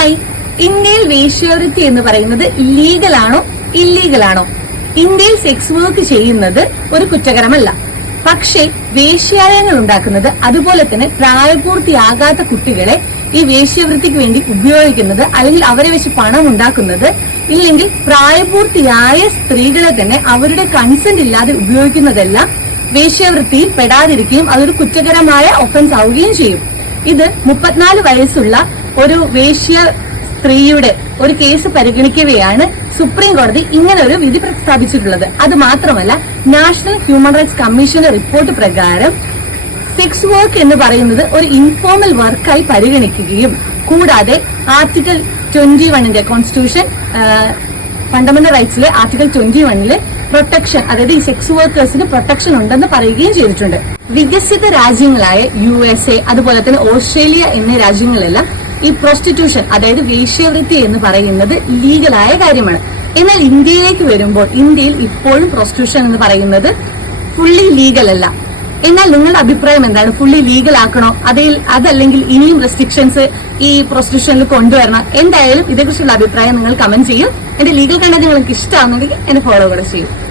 Hi ഇന്ത്യയിൽ വേശ്യാവൃത്തി എന്ന് പറയുന്നത് ലീഗൽ ആണോ ഇല്ലീഗൽ ആണോ? ഇന്ത്യയിൽ സെക്സ് വർക്ക് ചെയ്യുന്നത് ഒരു കുറ്റകരമല്ല. പക്ഷേ വേശ്യാലയങ്ങൾ ഉണ്ടാക്കുന്നത് അതുപോലെ തന്നെ പ്രായപൂർത്തിയാകാത്ത കുട്ടികളെ ഈ വേശ്യവൃത്തിക്ക് വേണ്ടി ഉപയോഗിക്കുന്നത് അല്ലെങ്കിൽ അവരെ വെച്ച് പണം ഉണ്ടാക്കുന്നത് ഇല്ലെങ്കിൽ പ്രായപൂർത്തിയായ സ്ത്രീകളെ തന്നെ അവരുടെ കൺസെന്റ് ഇല്ലാതെ ഉപയോഗിക്കുന്നതെല്ലാം വേശ്യവൃത്തിയിൽ പെടാതിരിക്കുകയും അതൊരു കുറ്റകരമായ ഒഫൻസ് ആവുകയും ചെയ്യും. ഇത് മുപ്പത്തിനാല് വയസ്സുള്ള ഒരു വേശ്യ സ്ത്രീയുടെ ഒരു കേസ് പരിഗണിക്കവെയാണ് സുപ്രീം കോടതി ഇങ്ങനെ ഒരു വിധി പ്രസ്താവിച്ചിട്ടുള്ളത്. അത് മാത്രമല്ല നാഷണൽ ഹ്യൂമൻ റൈറ്റ്സ് കമ്മീഷന്റെ റിപ്പോർട്ട് പ്രകാരം സെക്സ് വർക്ക് എന്ന് പറയുന്നത് ഒരു ഇൻഫോർമൽ വർക്കായി പരിഗണിക്കുകയും കൂടാതെ ആർട്ടിക്കിൾ ട്വന്റി വണ്ണിന്റെ കോൺസ്റ്റിറ്റ്യൂഷൻ ഫണ്ടമെന്റൽ റൈറ്റ്സിലെ ആർട്ടിക്കിൾ ട്വന്റി വണ്ണിൽ പ്രൊട്ടക്ഷൻ അതായത് ഈ സെക്സ് വർക്കേഴ്സിന് പ്രൊട്ടക്ഷൻ ഉണ്ടെന്ന് പറയുകയും ചെയ്തിട്ടുണ്ട്. വികസിത രാജ്യങ്ങളായ യു എസ് എ അതുപോലെ തന്നെ ഓസ്ട്രേലിയ എന്നീ രാജ്യങ്ങളിലെല്ലാം ഈ പ്രോസ്റ്റിറ്റ്യൂഷൻ അതായത് വേശ്യവൃത്തി എന്ന് പറയുന്നത് ലീഗലായ കാര്യമാണ്. എന്നാൽ ഇന്ത്യയിലേക്ക് വരുമ്പോൾ ഇന്ത്യയിൽ ഇപ്പോഴും പ്രോസ്റ്റിറ്റ്യൂഷൻ എന്ന് പറയുന്നത് ഫുള്ളി ലീഗൽ അല്ല. എന്നാൽ നിങ്ങളുടെ അഭിപ്രായം എന്താണ്? ഫുള്ളി ലീഗൽ ആക്കണോ? അതിൽ അതല്ലെങ്കിൽ ഇനിയും റെസ്ട്രിക്ഷൻസ് ഈ പ്രോസ്റ്റിറ്റ്യൂഷനിൽ കൊണ്ടുവരണം? എന്തായാലും ഇതേക്കുറിച്ചുള്ള അഭിപ്രായം നിങ്ങൾ കമന്റ് ചെയ്യും. എന്റെ ലീഗൽ കണ്ടത് നിങ്ങൾക്ക് ഇഷ്ടമാണെന്നുണ്ടെങ്കിൽ എന്നെ ഫോളോ കൂടെ ചെയ്യും.